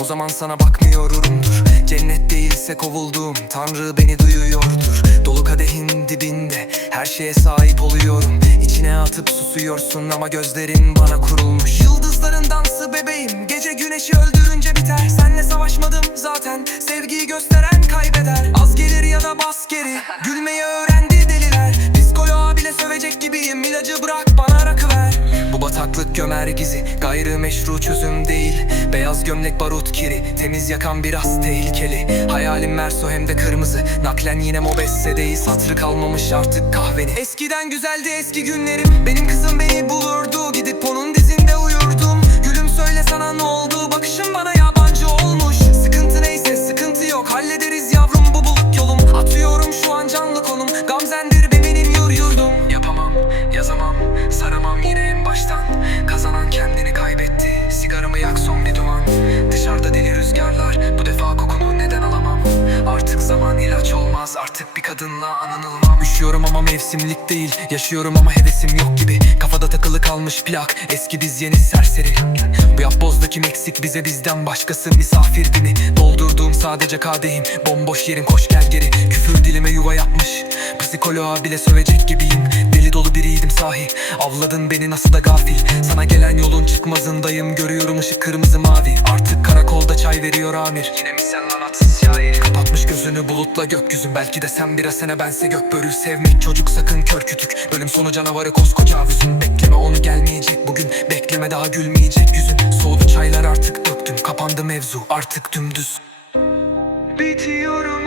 o zaman sana bakmıyorumdur. Cennet değilse kovulduğum Tanrı beni duyuyordur. Dolu kadehin dibinde her şeye sahip oluyorum. İçine atıp susuyorsun ama gözlerin bana kurulmuş. Yıldızların dansı bebeğim. Gece güneşi öldürünce biter. Senle savaşmadım zaten. Sevgiyi gösteren kaybeder. Az gelir ya da bas geri. Gülmeyi öğrendi Bu bataklık gömer gizi Gayrı meşru çözüm değil. Beyaz gömlek barut kiri Temiz yakan biraz tehlikeli. Hayalim merso hem de kırmızı. Naklen yine mobessedeyiz Hatrı kalmamış artık kahveni. Eskiden güzeldi eski günlerim. Benim kızım beni bulurdu Gidip onun Artık bir kadınla anılmam Üşüyorum ama mevsimlik değil. Yaşıyorum ama hevesim yok gibi. Kafada takılı kalmış plak. Eski biz yeni serseri. Bu yapbozdaki Meksik bize bizden başkası misafir bini Doldurduğum sadece kadehim Bomboş yerin koş gel geri. Küfür dilime yuva yapmış Psikoloğa bile sövecek gibiyim. Deli dolu biriydim sahi. Avladın beni nasıl da gafil. Sana gelen yolun çıkmazındayım. Görüyorum ışık kırmızı mavi. Artık karakolda çay veriyor amir. Yine mi sen lan atsız şair? Kapatmış gözünü bulutla gökyüzün. Belki de sen bir sene bense gök börü Sevmek. Çocuk sakın kör kütük. Bölüm sonu canavarı koskoca vüzün Bekleme onu gelmeyecek bugün. Bekleme daha gülmeyecek yüzün. Soğudu çaylar artık döktüm. Kapandı mevzu artık dümdüz. Bitiyorum